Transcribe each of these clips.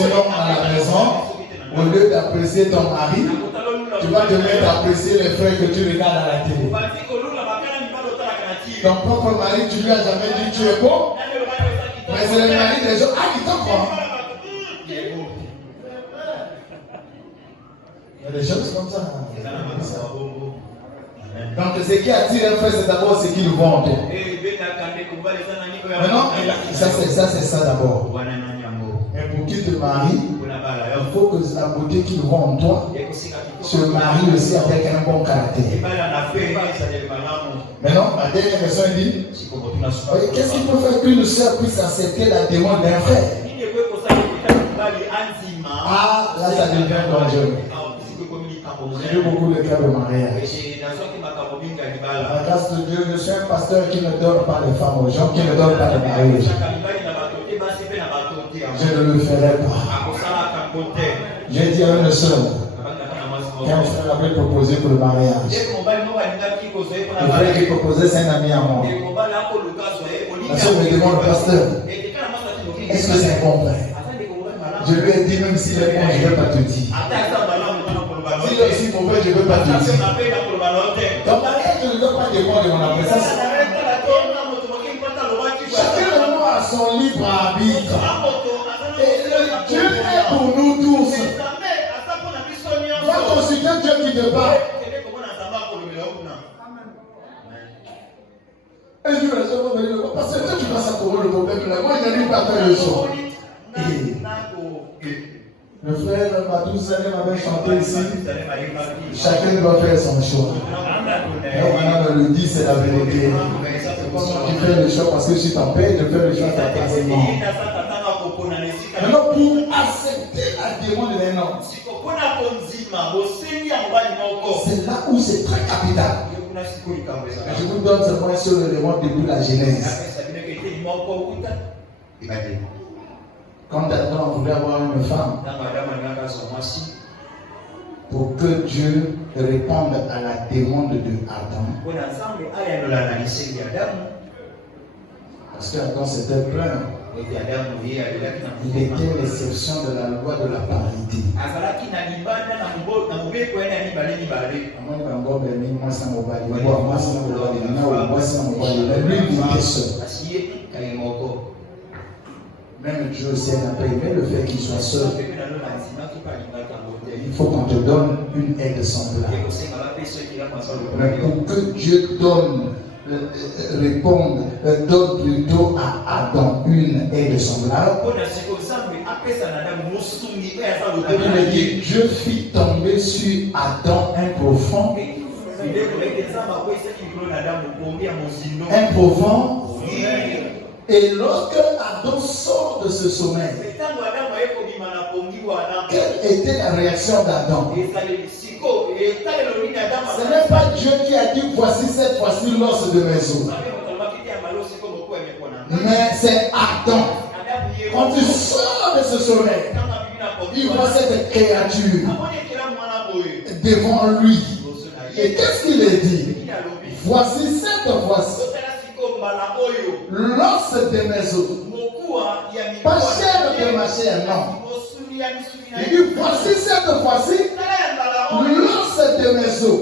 Sinon, à la maison, au lieu d'apprécier ton mari, tu vas te mettre à apprécier les frères que tu regardes à la télé. Ton propre mari, tu lui as jamais dit tu es beau, mais c'est le mari des autres. Ah, il t'en croit. Il y a des choses comme ça. Donc, ce qui attire un frère, c'est d'abord ce qu'il voit en toi. Maintenant, ça c'est ça d'abord. Mais pour qu'il te marie, il faut que la beauté qu'il voit en toi se marie aussi avec un bon caractère. Maintenant, la dernière personne dit, qu'est-ce qu'il peut faire qu'une soeur puisse accepter la demande d'un frère? Ah, là ça devient dangereux. J'ai eu beaucoup de cas de mariage. La grâce de Dieu, je suis un pasteur qui ne donne pas de femmes aux gens, qui ne donne pas de mariage. Je ne le ferai pas. J'ai dit à une soeur, qu'un frère avait proposé pour le mariage. Le frère qui proposait, c'est un ami à moi. La soeur me demande, pasteur, est-ce que c'est un bon frère? Je lui ai dit, même s'il est bon, je ne vais pas te dire. S'il est aussi mauvais, je ne veux pas te dire. Ton mariage, je ne veux pas dépendre de mon appréciation. Chacun de nous a son libre arbitre. Et Dieu est pour nous tous. Va consulter Dieu qui te bat. Et Dieu, parce que toi tu vas s'accourir le problème. Moi, il n'arrive pas à faire le son. Le frère Matoussane m'avait chanté ici. Chacun doit faire son choix. Donc maintenant, le dit, c'est la vérité. Tu fais le choix parce que si tu t'en payes, tu fais le choix facilement. Maintenant, pour accepter la demande d'un homme, c'est là où c'est très capital. Je vous donne ce point sur le demande depuis la Genèse. Quand Adam voulait avoir une femme, pour que Dieu réponde à la demande de Adam, parce qu'Adam s'était plaint, il était l'exception de la loi de la parité. Lui, il était seul. Même Dieu aussi n'a pas aimé le fait qu'il soit seul. Il faut qu'on te donne une aide semblable. Mais pour que Dieu donne plutôt à Adam une aide semblable, la Bible dit Dieu fit tomber sur Adam un profond. Et lorsque Adam sort de ce sommeil, quelle était la réaction d'Adam? Ce n'est pas Dieu qui a dit voici cette fois-ci l'os de mes os. Mais c'est Adam. Quand il sort de ce sommeil, il voit cette créature devant lui. Et qu'est-ce qu'il a dit? Voici cette fois-ci l'os de mes os. Pas chair de ma chair, non. Il dit voici cette fois-ci l'os de mes os.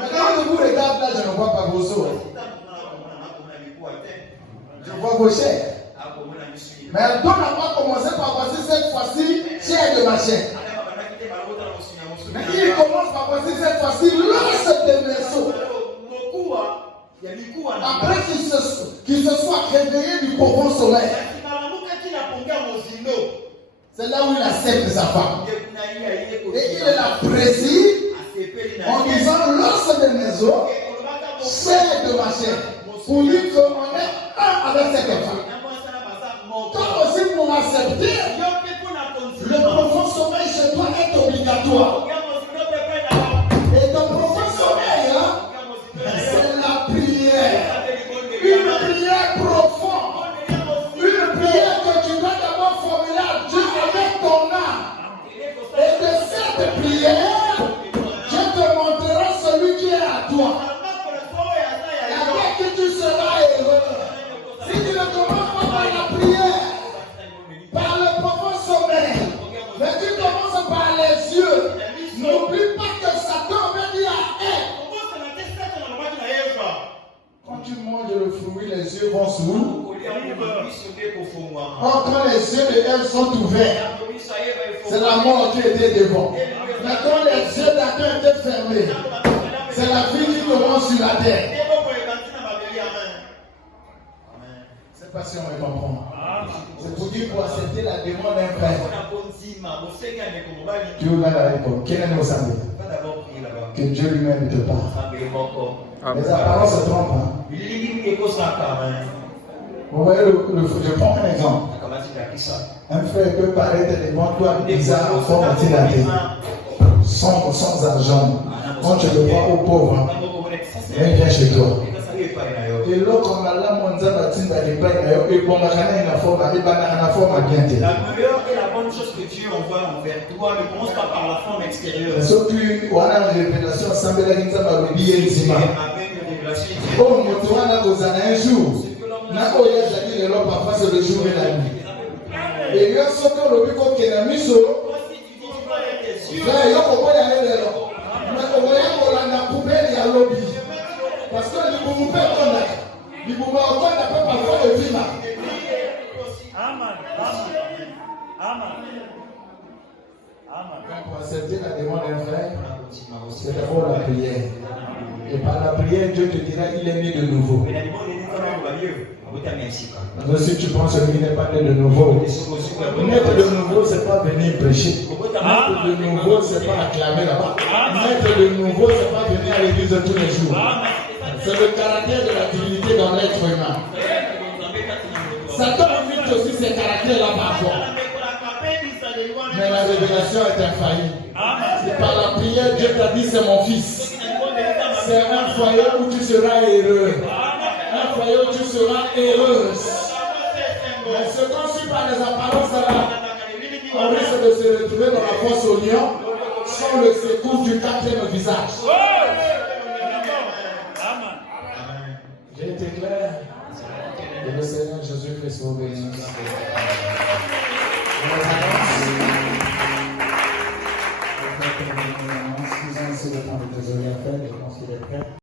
Mais quand je vous regarde là, je ne vois pas vos os. Je vois vos chairs. Mais on n'a pas commencé par voici cette fois-ci chair de ma chair. Mais il commence par voici cette fois-ci l'os de mes os. Après qu'il se soit réveillé du profond sommeil, c'est là où il accepte sa femme. Et il l'apprécie en disant l'os de mes os, chair de ma chair. Pour lui qu'on est un avec cette femme. Toi aussi pour accepter, le profond sommeil chez toi est obligatoire. Et ton profond sommeil, c'est la prière. Une prière profonde. Une prière que tu dois d'abord formuler à Dieu avec ton âme. Et de cette prière, Dieu te montrera celui qui est à toi. Et avec qui tu seras heureux. Si tu ne commences pas par la prière, par le vont s'ouvrir. Or, quand les yeux de Ève sont ouverts, c'est la mort qui était devant. Mais quand les yeux d'Adam étaient fermés, c'est la vie qui commence sur la terre. Je ne sais pas si on me comprend. C'est pour dire pour accepter la demande d'un frère. Tu vas la réponse. Quel est nos amis? Que Dieu lui-même te parle. Les apparences se trompent. Hein? Vous voyez, je prends un exemple. Un frère peut paraître devant toi bizarre en forme d'identité, sans argent. Quand tu le vois au pauvre, il vient chez toi. Et lorsqu'on a la monza batinda et bon, la forme bien. La meilleure et la bonne chose que Dieu envoie envers toi ne commence pas par la forme extérieure. Sauf que on a une révélation semble la ginza babiye nzima. Oh, moto wana kozana un jour. Na oya jadi lelo papa c'est le jour et la nuit. Et là ce que le biko kena miso. Là yo ko boya lelo. Na ko boya ko na poubelle ya lobby. Parce que les boumou peut prendre. Les boumou peut parfois le vivre. Amen. Pour accepter la demande d'un frère, c'est d'abord la prière. Et par la prière, Dieu te dira il est né de nouveau. Mais si tu penses qu'il n'est pas né de nouveau, naître de nouveau, c'est pas venir prêcher. Naître de nouveau, c'est pas acclamer là-bas. Naître de nouveau, c'est pas venir à l'église tous les jours. C'est le caractère de la divinité dans l'être humain. Satan imite aussi ses caractères là parfois. Mais la révélation est infaillible. C'est par la prière, Dieu t'a dit c'est mon fils. C'est un foyer où tu seras heureux. Un foyer où tu seras heureuse. Mais ce qu'on suit par les apparences là, on risque de se retrouver dans la fosse au lion sans le secours du quatrième visage. J'ai été clair. Et le Seigneur Jésus-Christ vous bénisse.